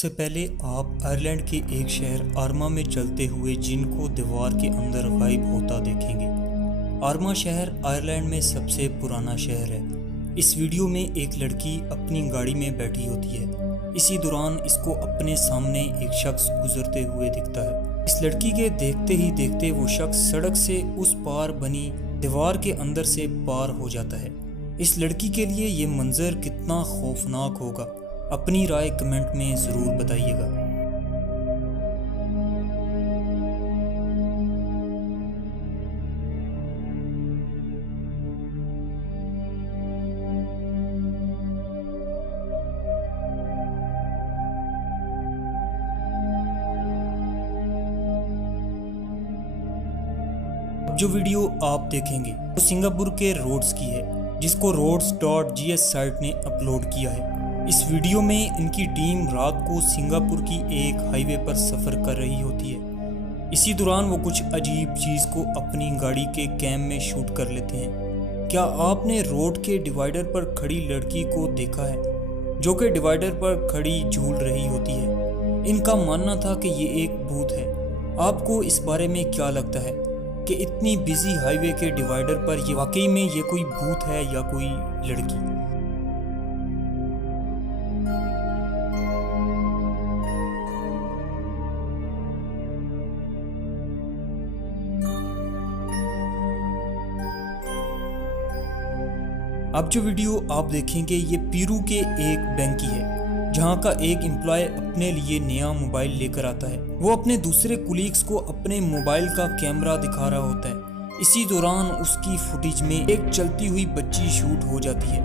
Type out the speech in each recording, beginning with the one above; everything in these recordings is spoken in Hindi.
सबसे पहले आप आयरलैंड के एक शहर आर्मा में चलते हुए जिन को दीवार के अंदर गायब होता देखेंगे। आर्मा शहर आयरलैंड में सबसे पुराना शहर है। इस वीडियो में एक लड़की अपनी गाड़ी में बैठी होती है। इसी दौरान इसको अपने सामने एक शख्स गुजरते हुए दिखता है। इस लड़की के देखते ही देखते वो शख्स सड़क से उस पार बनी दीवार के अंदर से पार हो जाता है। इस लड़की के लिए ये मंजर कितना खौफनाक होगा, अपनी राय कमेंट में ज़रूर बताइएगा। जो वीडियो आप देखेंगे वो सिंगापुर के रोड्स की है, जिसको roads.gs साइट ने अपलोड किया है। इस वीडियो में इनकी टीम रात को सिंगापुर की एक हाईवे पर सफ़र कर रही होती है। इसी दौरान वो कुछ अजीब चीज़ को अपनी गाड़ी के कैम में शूट कर लेते हैं। क्या आपने रोड के डिवाइडर पर खड़ी लड़की को देखा है, जो कि डिवाइडर पर खड़ी झूल रही होती है? इनका मानना था कि ये एक भूत है। आपको इस बारे में क्या लगता है कि इतनी बिजी हाईवे के डिवाइडर पर ये वाकई में ये कोई भूत है या कोई लड़की? अब जो वीडियो आप देखेंगे ये पीरू के एक बैंक की है, जहां का एक एम्प्लॉय अपने लिए नया मोबाइल लेकर आता है। वो अपने दूसरे कुलीग्स को अपने मोबाइल का कैमरा दिखा रहा होता है। इसी दौरान उसकी फुटेज में एक चलती हुई बच्ची शूट हो जाती है।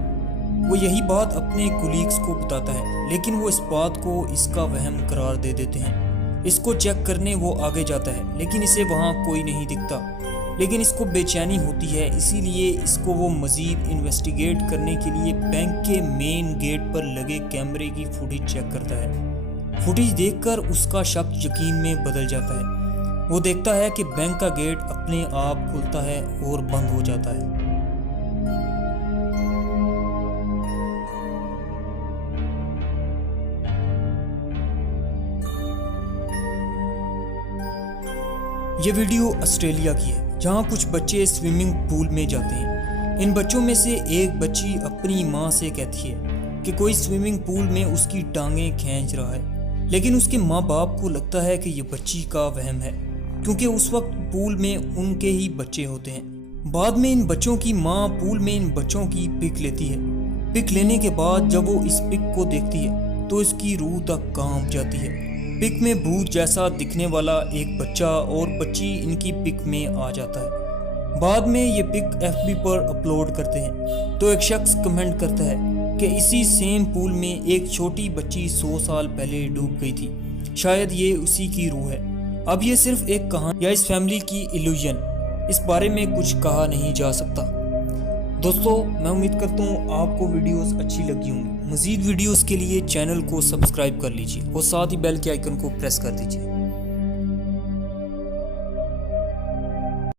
वो यही बात अपने कुलीग्स को बताता है, लेकिन वो इस बात को इसका वहम करार दे देते हैं। इसको चेक करने वो आगे जाता है, लेकिन इसे वहाँ कोई नहीं दिखता। लेकिन इसको बेचैनी होती है, इसीलिए इसको वो मज़ीद इन्वेस्टिगेट करने के लिए बैंक के मेन गेट पर लगे कैमरे की फुटेज चेक करता है। फुटेज देखकर उसका शक यकीन में बदल जाता है। वो देखता है कि बैंक का गेट अपने आप खुलता है और बंद हो जाता है। ये वीडियो ऑस्ट्रेलिया की है, जहाँ कुछ बच्चे स्विमिंग पूल में जाते हैं। इन बच्चों में से एक बच्ची अपनी माँ से कहती है कि कोई स्विमिंग पूल में उसकी टांगें खींच रहा है, लेकिन उसके माँ बाप को लगता है कि ये बच्ची का वहम है, क्योंकि उस वक्त पूल में उनके ही बच्चे होते हैं। बाद में इन बच्चों की माँ पूल में इन बच्चों की पिक लेती है। पिक लेने के बाद जब वो इस पिक को देखती है तो इसकी रूह तक कांप जाती है। पिक में भूत जैसा दिखने वाला एक बच्चा और बच्ची इनकी पिक में आ जाता है। बाद में ये पिक FB पर अपलोड करते हैं तो एक शख्स कमेंट करता है कि इसी सेम पूल में एक छोटी बच्ची 100 साल पहले डूब गई थी, शायद ये उसी की रूह है। अब ये सिर्फ एक कहानी या इस फैमिली की इल्यूजन, इस बारे में कुछ कहा नहीं जा सकता। दोस्तों, मैं उम्मीद करता हूँ आपको वीडियोस अच्छी लगी होंगी। मज़ीद वीडियोस के लिए चैनल को सब्सक्राइब कर लीजिए और साथ ही बेल के आइकन को प्रेस कर दीजिए।